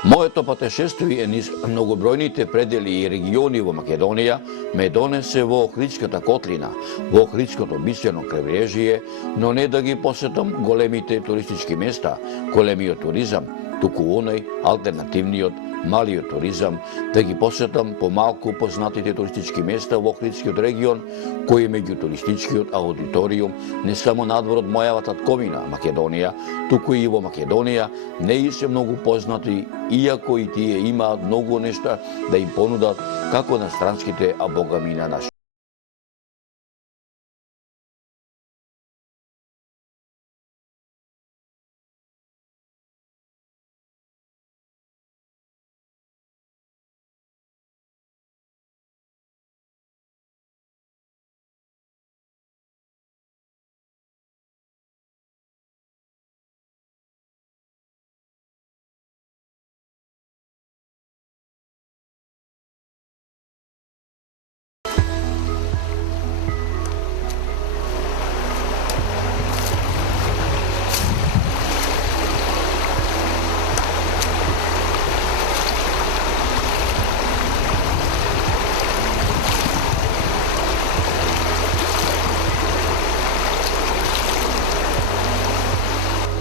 Моето патешествие низ многобројните предели и региони во Македонија ме донесе во Охридската котлина, во Охридското бисерно крайбрежје, но не да ги посетам големите туристички места, големиот туризам, туку оној алтернативниот, малиот туризам, да ги посетам помалку познатите туристички места во Охридскиот регион, кои меѓу туристичкиот аудиториум не само надвор од мојава татковина Македонија, туку и во Македонија не и се многу познати, иако и тие имаат многу нешта да им понудат како на странските, а богами на нашите.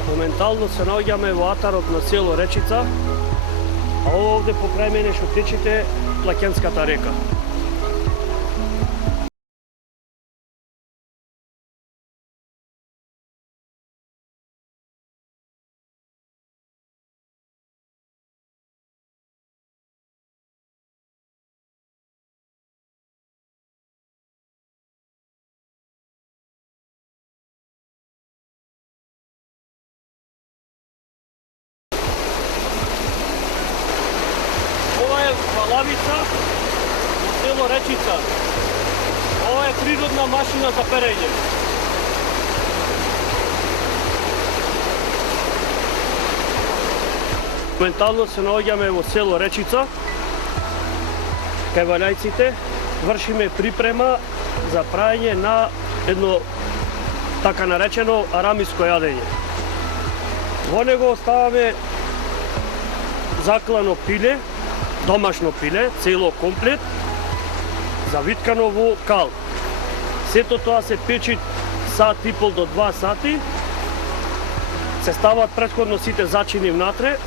Моментално се наоѓаме во атарот на село Речица, а овде покрај мене што течите Плакенската река. Валавица во село Речица. Ова е природна машина за перење. Моментално се наоѓаме во село Речица, кај валјајците, вршиме припрема за праење на едно така наречено арамиско јадење. Во него оставаме заклано пиле, домашно пиле, цело комплет, завиткано во кал. Сето тоа се печи сат и пол до 2 сати, се стават претходно сите зачини внатре,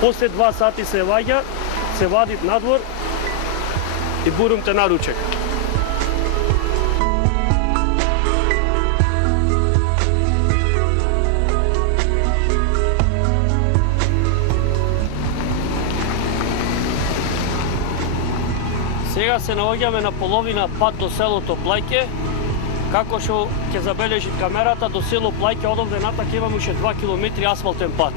после 2 сати се ваѓа, се вади надвор и бурумте на ручек. Сега се наоѓаме на половина пат до селото Плајке. Како што ќе забележи камерата, до село Плајке одовде натак имаме уште 2 километри асфалтен пат.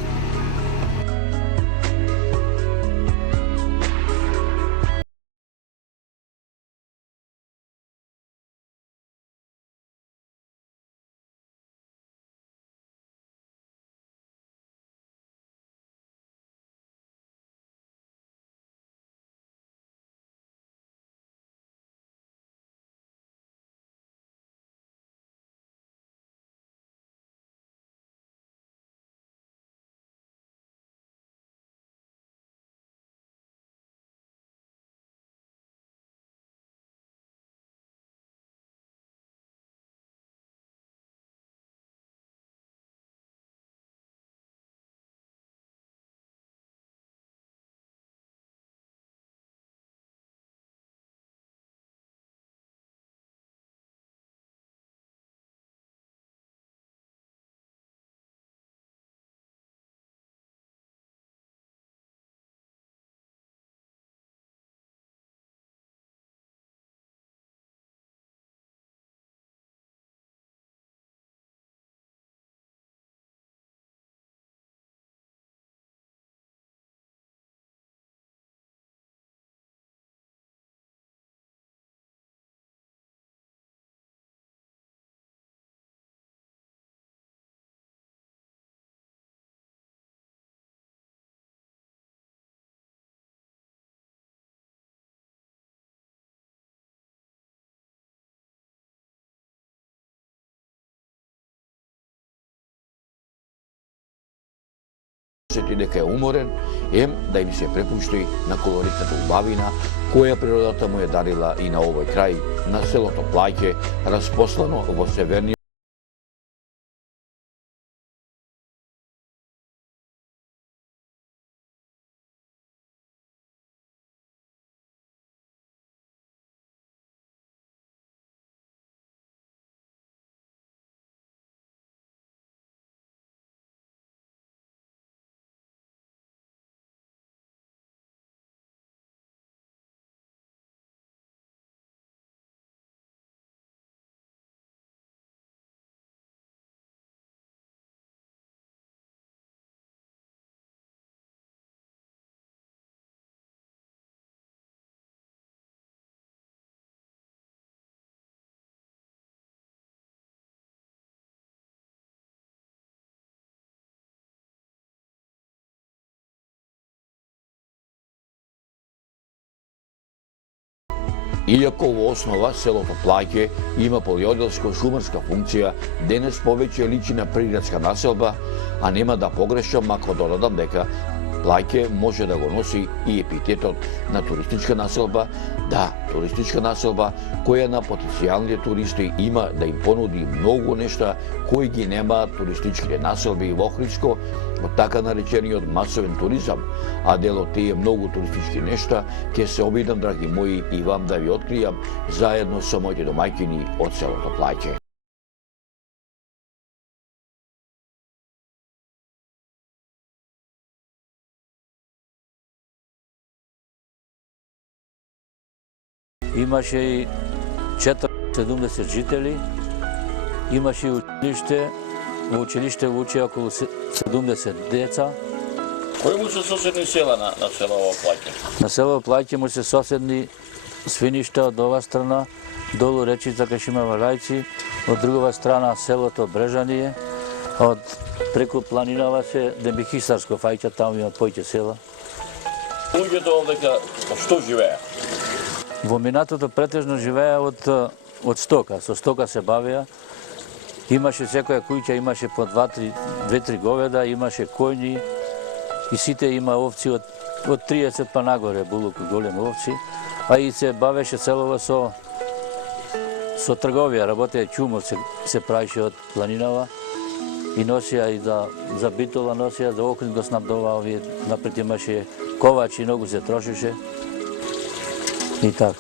сети дека е уморен, ем да им се препушти на колоритната убавина која природата му е дарила и на овој крај, на селото Плаќе, распослано во северниот Иако во основа селото Плаќе има полиоделско-шумарска функција, денес повеќе личи на приградска населба, а нема да погрешам ако додадам дека Плаќе може да го носи и епитетот на туристичка населба, да, туристичка населба која на потенцијалните туристи има да им понуди многу нешта кои ги немаат туристичките населби во Охридско од така наречениот масовен туризам, а дел од тие многу туристички нешта ќе се обидам, драги мои, и вам да ви откријам заедно со моите домаќини од селото Плаќе. Имаше и 470 жители, имаше и училиште, во училиште учи околу 70 деца. Кои му се соседни села на село Плаќе? На село Плаќе му се соседни Свиништа од ова страна, долу речица Кашима Валајци, од другава страна селото Брежание, од преку планинава се Дембихисарско фајќа, таму има појќе села. Луѓето овдека што живеа? Во минатото претежно живеа од стока, со стока се бавеа. Имаше секоја куќа, имаше по 2-3 говеда, имаше коњи и сите има овци од 30 па нагоре, булуки големи овци, а и се бавеше селово со трговија, работеа чумот се правише од планинава и носија и за битола носија, за Охрид го снабдува овие, напред имаше ковачи, многу се трошише. И така.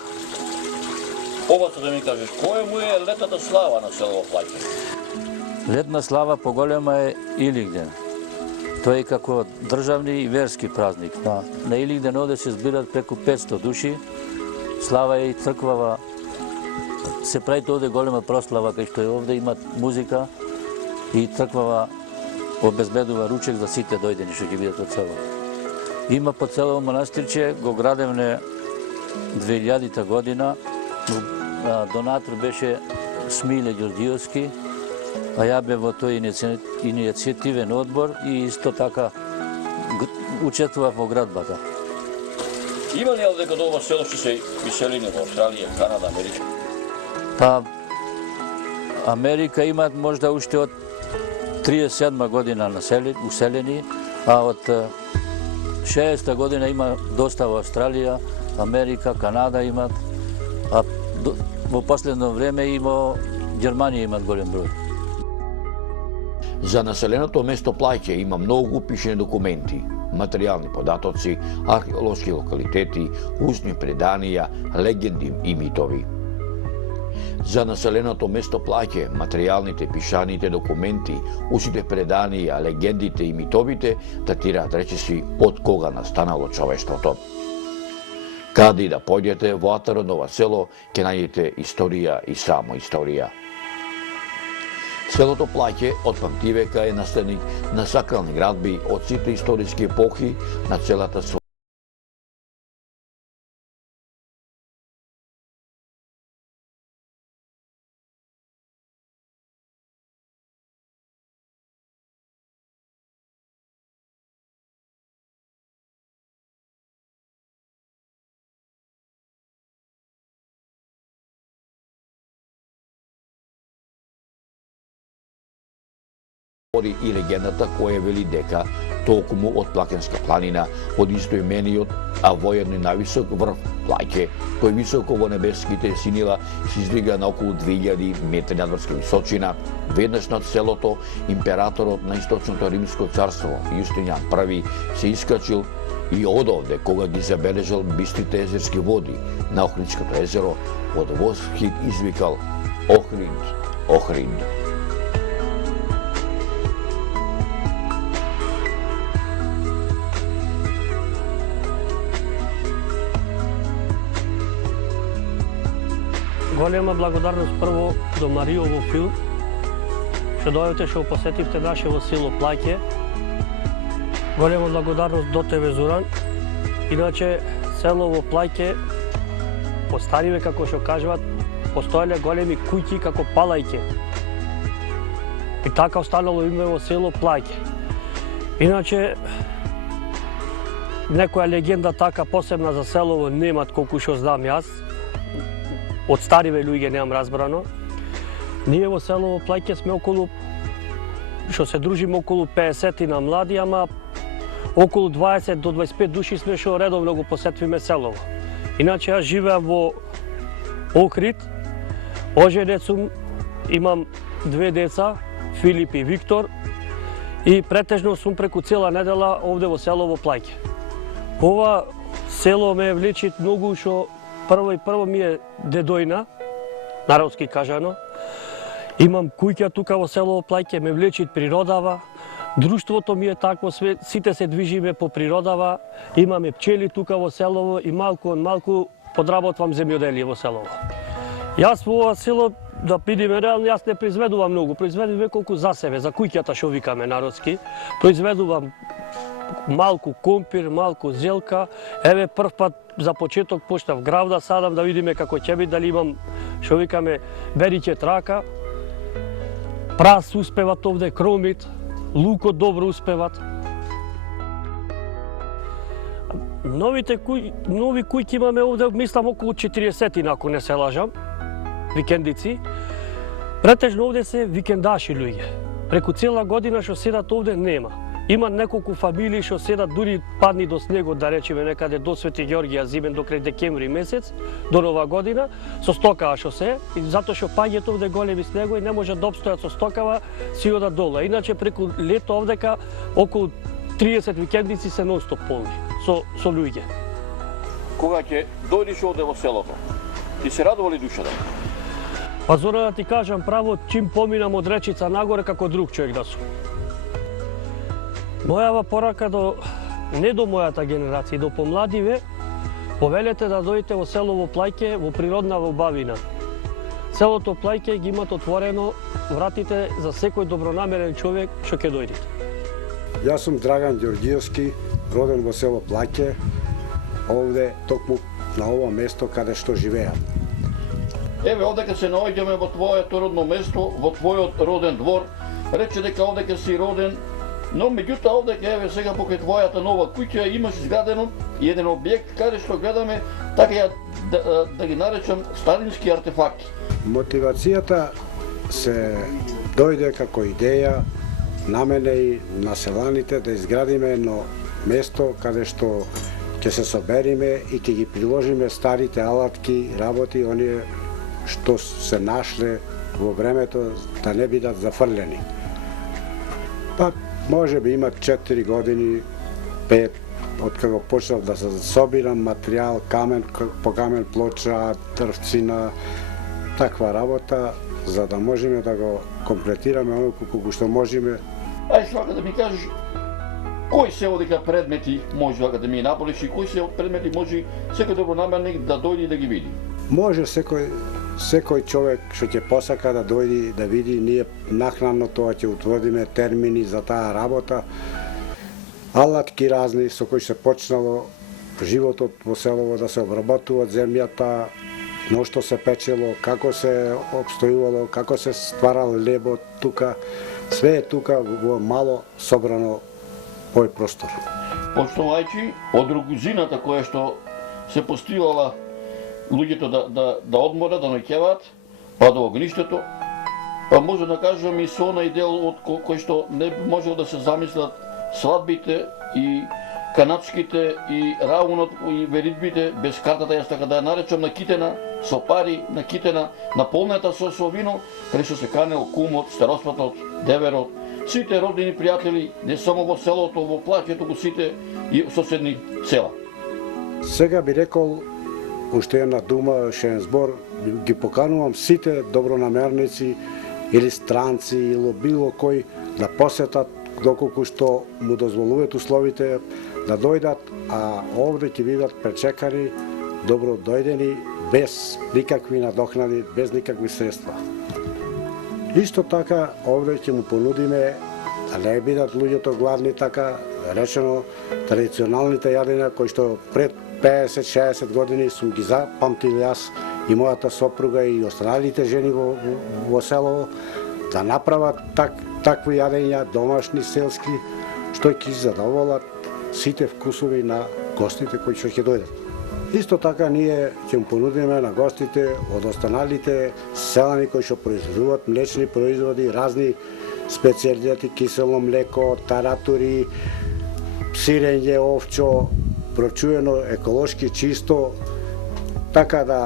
Побаца да ми кажеш, која му е летната слава на село Плаќе? Летна слава поголема е Илигден. Тој е како државни и верски празник. На Илигден оде се збират преку 500 души. Слава е и црквава. Се прави оде голема прослава, кај што е овде има музика и црквава обезбедува ручек за сите дојдени што ќе бидат од село. Има по цело манастирче, го градевне 2000 година, донатор беше Смиле Ѓорѓиевски, а ја бе во тој иницијативен одбор и исто така учествував во градбата. Има ли овде каде ова село што се иселени во Австралија, Канада, Америка? Па Америка имаат можда уште од 37 година уселени, а од 60 година има доста во Австралија, Америка, Канада имат, а во последно време и во Германија имат голем број. За населеното место Плаќе има многу пишени документи, материјални податоци, археолошки локалитети, устни преданија, легенди и митови. За населеното место Плаќе, материјалните пишаните документи, устните преданија, легендите и митовите датираат речиси од кога настанало човештвото. Каде и да појдете во атарот на ова село, ќе најдете историја и само историја. Селото Плаќе од памтивека е наследник на сакрални градби од сите историски епохи на целата своја. И легендата која вели дека толкому од Плакенска планина, од истоимениот, а воедно и највисок врв Плаќе, кој високо во небеските синила се издига на околу 2000 метри надморска височина. Веднаш над селото, императорот на Источното Римско царство, Јустинијан I, се искачил и одовде, кога ги забележал бистрите езерски води на Охридското езеро, од восхит извикал Охрид, Охрид. Голема благодарност прво до Марио во филм, што дојдете што посетивте нашево село Плаќе. Голема благодарност до тебе, Зоран. Иначе село во Плаќе, по стариве, како што кажуват, постоеле големи куќи како Палајке. И така останало име во село Плаќе. Иначе, некоја легенда така посебна за селово немат, колку што знам јас. Од стариве луѓе немам разбрано. Ние во село Плаќе сме околу, што се дружиме околу 50 на млади, ама околу 20 до 25 души сме што редовно го посетвиме селово. Иначе јас живеам во Охрид, оженет сум, имам 2 деца, Филип и Виктор, и претежно сум преку цела недела овде во селово Плаќе. Ова село ме влечи многу, што прво ми е дедојна, народски кажано. Имам куќа тука во село Плаќе, ме влечи природава. Друштвото ми е такво, сите се движиме по природава. Имаме пчели тука во селово и малку подработвам земјоделие во селово. Јас во ова село, да бидеме реални, јас не произведувам многу. Произведувам колку за себе, за куќата што викаме народски. Произведувам малку компир, малку зелка. Еве прв пат за почеток почнав грав да садам, да видиме како ќе биде, дали имам што викаме бериќе трака. Прас успеват овде, кромит, лукот добро успеват. Нови куќи имаме овде, мислам околу 40, ако не се лажам, викендици. Претежно овде се викендаши луѓе. Преку цела година што седат овде нема. Има неколку фамилии што седат дури падни до снегот, да речеме некаде до Свети Ѓорѓија зимен до крај декември месец, до Нова година, со стокава што се, и затоа што паѓето овде големи снегови не може да обстојат со стокава, си одат долу. Иначе преку лето овдека околу 30 викендици се нонстоп полни со луѓе. Кога ќе дојдеш овде во селото, ти се радува ли душата? Па Зора, да ти кажам право, чим поминам од Речица нагоре како друг човек да сум. Мојава порака не до мојата генерација, до помладиве, повелете да дојдете во селово Плаќе, во природна убавина. Селото Плаќе ги имат отворено вратите за секој добронамерен човек што ќе дојдете. Јас сум Драган Ѓорѓиевски, роден во село Плаќе, овде токму на ова место каде што живеам. Еве, овдека се наоѓаме во твоето родно место, во твојот роден двор. Рече дека овдека си роден, но меѓутоа овдека, еве сега покрај твојата нова куќа имаш изградено и еден објект каде што гледаме, така ја да ги наречам старински артефакти. Мотивацијата се дојде како идеја на мене и на селаните да изградиме едно место каде што ќе се собериме и ќе ги приложиме старите алатки, работи, оние што се нашле во времето да не бидат зафрлени. Па може би има 4 години, 5, откако почнав да се собирам материјал, камен по камен плоча, дрвцина, таква работа, за да можеме да го комплетираме оноку колку што можеме. Ај свака да ми кажеш, кои се овдека предмети може да ми наполиш и кои се предмети може секој добронамерник да дојде и да ги види? Може секој човек што ќе посака да дојде да види, ние накнадно тоа ќе утврдиме термини за таа работа. Алатки разни со кои се почнало животот во селово да се обработува земјата, но што се печело, како се обстојувало, како се стварал лебот тука, све е тука во мало собрано овој простор. Почнувајќи од другузината која што се постојала луѓето да одморат, да ноќеваат, па до огништето, па може да кажам и со онај дел од кој што не можел да се замислат свадбите и канадските и раунот и веридбите без картата, јас така да ја наречам накитена, со пари, накитена, наполнета со вино, каде што се канел кумот, староспатот, деверот, сите родини пријатели, не само во селото, во плаќето, туку сите и соседни села. Сега би рекол уште една дума, уште еден збор, ги поканувам сите добронамерници или странци или било кој да посетат доколку што му дозволуваат условите да дојдат, а овде ќе бидат пречекани, добро дојдени, без никакви надокнади, без никакви средства. Исто така, овде ќе му понудиме да не бидат луѓето гладни, така речено, традиционалните јадења кои што пред 50-60 години сум ги запамтил јас и мојата сопруга и останалите жени во село, да направат такви јадења, домашни, селски, што ќе задоволат сите вкусови на гостите кои што ќе дојдат. Исто така ние ќе му понудиме на гостите од останалите селани кои што произведуваат млечни производи, разни специјалитети, кисело млеко, таратури, сирење, овчо, прочуено, еколошки чисто, така да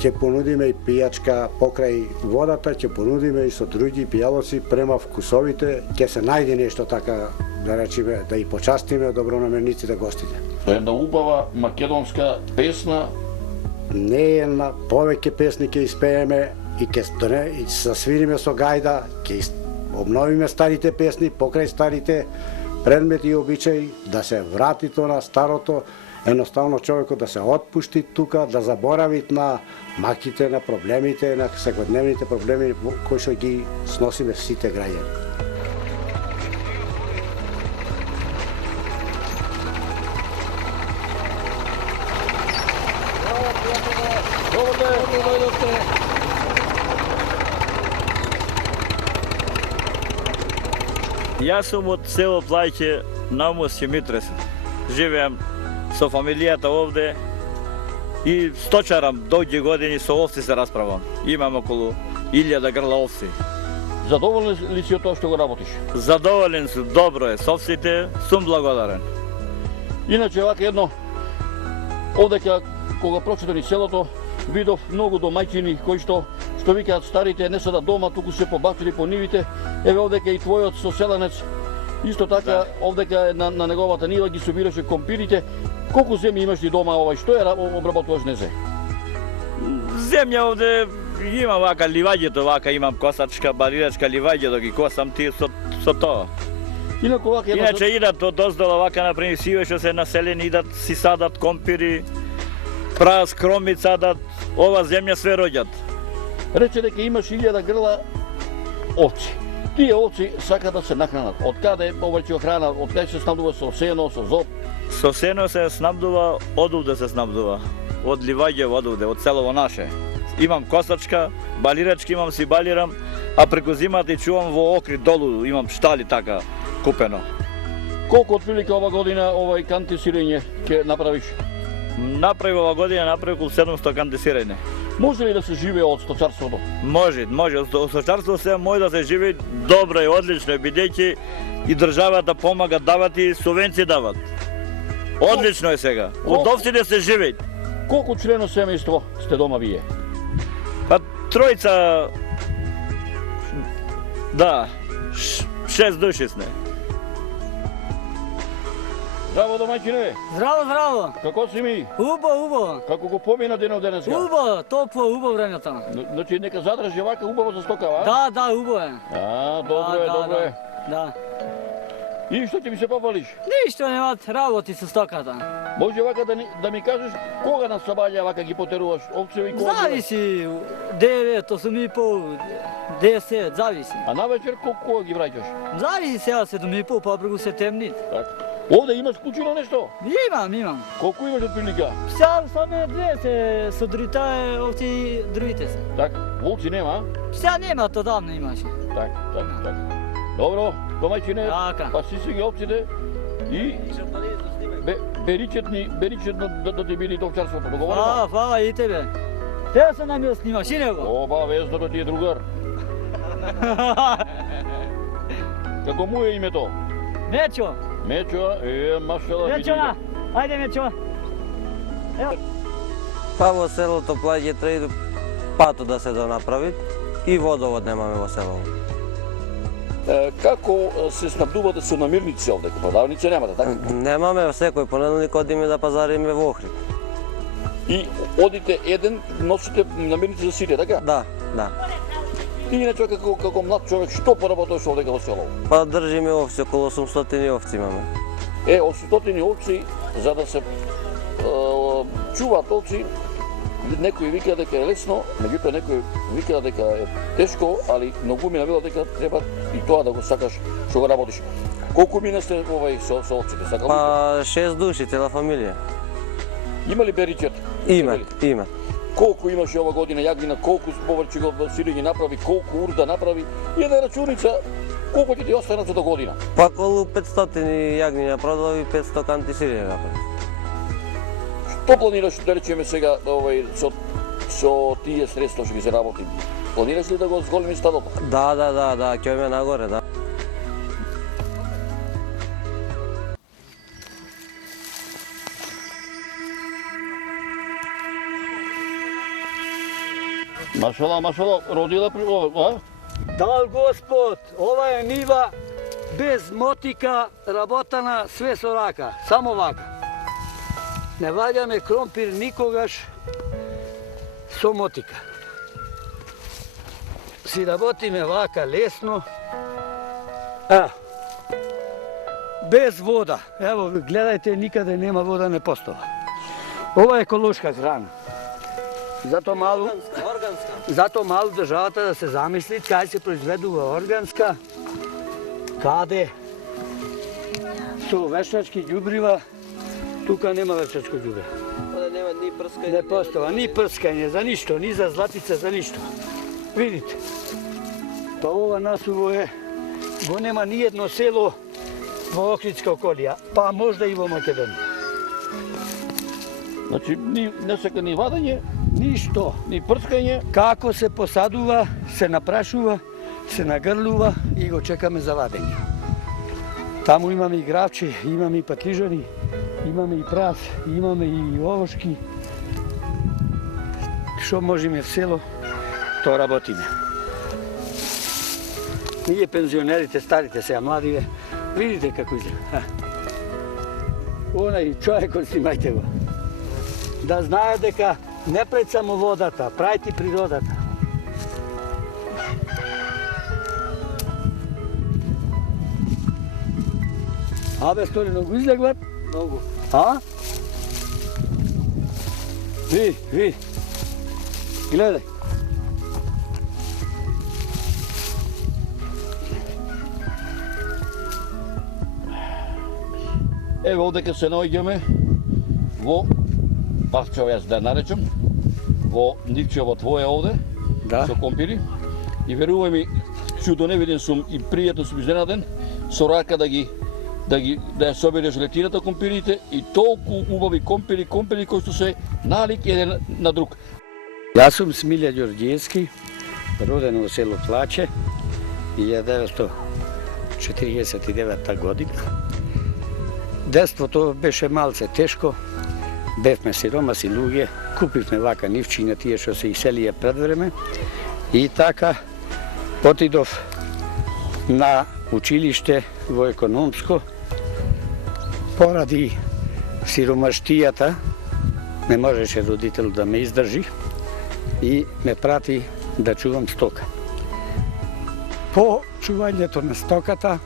ќе понудиме и пијачка покрај водата, ќе понудиме и со други пијалоци према вкусовите, ќе се најде нешто така, да речеме, да и почастиме добронамерниците гостите. Тоа е една убава македонска песна. Не е една, повеќе песни ќе испееме и ќе засвириме со гајда, ќе обновиме старите песни, покрај старите предмети и обичаи, да се врати тоа на старото, едноставно човекот да се отпушти тука, да заборави на маките, на проблемите, на секојдневните проблеми кои што ги сносиме сите граѓани. Јас сум од село Плајке, наумост Митрес. Живеам со фамилијата овде и сточарам долги години, со овци се расправам. Имам околу 1000 грла овци. Задоволен ли си од тоа што го работиш? Задоволен сум, добро е, со овците сум благодарен. Иначе вака едно, овдека кога прочитам и селото, видов многу домаќини кои што викаат старите не се да дома, туку се побачили по нивите. Еве овдека и твојот соселенец, исто така овдека на неговата нива ги собираше компирите. Колку земји имаш ти дома овај, што ја обработуваш незе? Земја овде имам вака ливаѓето, вака имам косачка, барирачка ливаѓето ги косам ти со тоа. Инаку вака Иначе идат од доздола вака например сиве што се населени, идат си садат компири, прават скромит садат, ова земја све роѓат. Рече дека имаш 1000 грла овци. Тие овци сакаат да се нахранат. Од каде повеќе храна, од каде се снабдува со сено, со зоб? Со сено се снабдува, одувде се снабдува. Од ливаѓе одувде, од селово наше. Имам косачка, балирачки имам, си балирам, а преку зимата и чувам во Окрит долу, имам штали така купено. Колку отприлика ова година овај кантисирање ќе направиш? Направи ова година, направи околу 700 кантисирање. Може ли да се живее од сточарството? Може. Од сточарството се може да се живее добро и одлично, бидејќи и државата помага, дават и субвенции дават. Одлично е сега. Од овците се живее. Колку члено семејство сте дома вие? Па тројца, да, 6 души сме. Здраво, домаќине! Здраво, здраво! Како си ми? Убаво! Како го помина денот денеска? Убаво, топло, убаво времето. Значи нека задржи вака убаво за стока, ва? Да, убаво е. Добро е. Да. И што ќе ми се попалиш? Ништо немат работи со стоката. Може вака да ми кажеш кога на сабања вака ги потеруваш овцеви кога? Зависи, 9, 8,5, 10, зависи. А навечер кога ги враќаш? Зависи сега 7,5, па прегу се темни. Така. Овде имаш кучино нешто? Имам. Колку имаш од прилика? Сега само две се со другите овци и другите се. Така, волци нема? Сега нема, одамна имаше. Така. Добро, домаќине, Така. па си ги овците и беричетно да ти биде овчарството, договорено? Фала и тебе. Сега се намил снимаш и него. Обавезно да ти е другар. Како му е името? Мечо, Мечо, машала, Мечо, ајде Мечо. Па во селото Плаѓе треба пато да се донаправи и водовод немаме во селото. Како се снабдувате со намирници овде? Продавници немате, така? Немаме секој понеделник одиме да пазариме во Охрид. И одите еден, носите намирници за сите, така? Да, да. И иначе како млад човек, што поработуваш овде во село? Па држиме овци, околу 800 овци имаме. 800 овци, за да се чуваат овци, некои викаат дека е лесно, меѓутоа некои викаат дека е тешко, али многу ми навела дека треба и тоа да го сакаш што го работиш. Колку мина сте со овците? Па 6 души, цела фамилија. Има ли беричет? Има. Колку имаше ова година јагнина, колку поврче го сирење направи, колку урда направи и една рачуница, колку ќе ти останат за до година? Па околу 500 јагниња продали, 500 канти сирење направи. Што планираш да речеме сега со тие средства што ги се работи? Планираш ли да го зголемиш стадото? Да, ќе одиме нагоре, да. Машала, родила при ова, Дал Господ, ова е нива без мотика, работана све со рака, само вака. Не ваѓаме кромпир никогаш со мотика. Си работиме вака лесно. Без вода. Ево, гледајте, никаде нема вода, не постава. Ова е еколошка храна. Зато малу државата да се замисли кај се произведува органска, каде со вештачки ѓубрива, тука нема вештачко ѓубре. Нема ни прскање. Не постава ни прскање за ништо, ни за златица за ништо. Видите. Па ова насуво е, го нема ни едно село во Охридска околија, па можда и во Македонија. Значи, не сека ни вадење, Ништо. ни прскање. Како се посадува, се напрашува, се нагрлува и го чекаме за вадење. Таму имаме и гравче, имаме и патлижани, имаме и прас, имаме и овошки. Што можеме в село, то работиме. Ние пензионерите, старите сега, младиве, видите како изгледа. Онај човекот снимајте го. Да знае дека не пред само водата, прајте природата. Абе, Столи, многу излегват? Многу. А? Ви. Гледај. Ево одека се наоѓаме во Павчево, јас да наречам, во Никчево твое овде, Да. со компири. И верувај ми, чудоневиден сум и пријатно сум изненаден, со рака да ја собереш летината компирите и толку убави компири кои што се налик еден на друг. Јас сум Смилја Ѓорѓиевски, роден во село Плаче, 1949 година. Детството беше малце тешко, бевме сиромаси луѓе, купивме вака нивчиња тие што се иселија пред време и така отидов на училиште во економско. Поради сиромаштијата не можеше родител да ме издржи и ме прати да чувам стока. По чувањето на стоката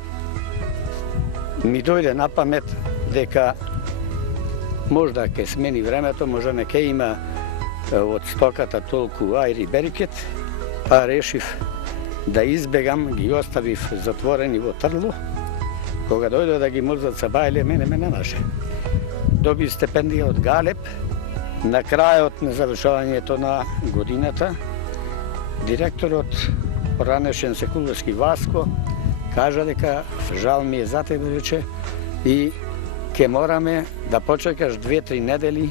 ми дојде на памет дека можда ќе смени времето, можда не ќе има од стоката толку ајри берикет, па решив да избегам, ги оставив затворени во трдло. Кога дојде да ги мрзат са бајле, мене ме немаше. Доби стипендија од Галеб. На крајот на завршувањето на годината, директорот, поранешен Секуловски Васко, кажа дека жал ми е за тебе, рече, и ќе мораме да почекаш 2-3 недели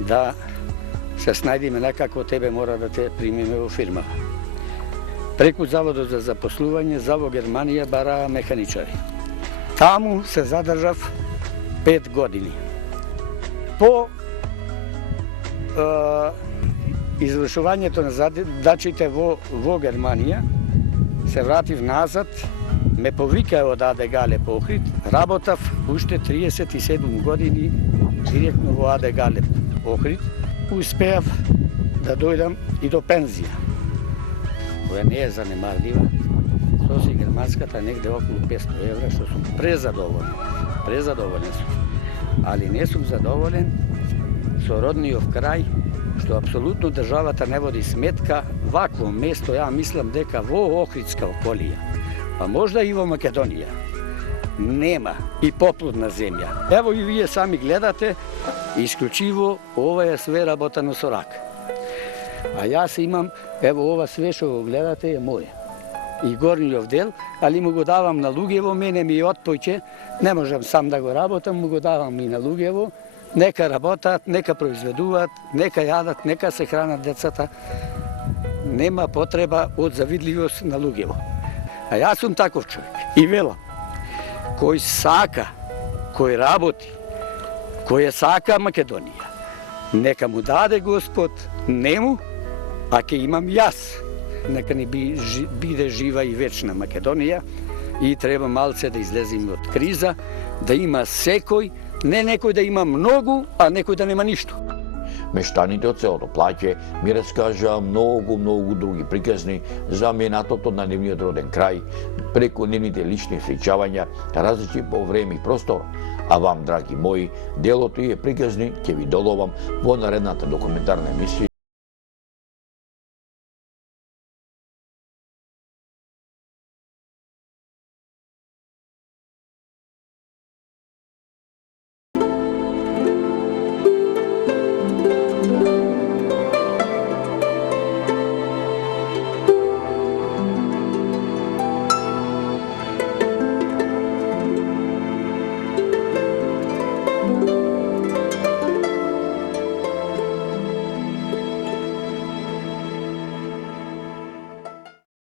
да се снајдиме некако, тебе мора да те примиме во фирма. Преку Заводот за запослување, за во Германија бараа механичари. Таму се задржав 5 години. По извршувањето на задачите во Германија, се вратив назад, ме повикаја од АД Галеб Охрид, работав уште 37 години директно во АД Галеб Охрид. Успеав да дојдам и до пензија, која не е занемарлива. Соси германската негде околу 500 евра, што сум презадоволен. Презадоволен сум. Али не сум задоволен со родниот крај, што апсолутно државата не води сметка. Вакво место, ја мислам дека во Охридска околија, па можда и во Македонија, нема и поплодна земја. Ево и вие сами гледате, исклучиво ова е све работено со рака. А јас имам, ево ова све што го гледате е моје. И горниот дел, али му го давам на луѓево, мене ми отпојче, не можам сам да го работам, му го давам и на луѓево, нека работат, нека произведуваат, нека јадат, нека се хранат децата. Нема потреба од завидливост на луѓево. А јас сум таков човек. И велам, кој сака, кој работи, кој сака Македонија, нека му даде Господ, нему, а ке имам јас. Нека не биде жива и вечна Македонија и треба малце да излеземе од криза, да има секој, не некој да има многу, а некој да нема ништо. Мештаните од селото Плаќе ми раскажаа многу други приказни за минатото на нивниот роден крај, преку нивните лични встречавања, различни по време и простор. А вам, драги мои, делото и приказни ќе ви доловам во наредната документарна емисија.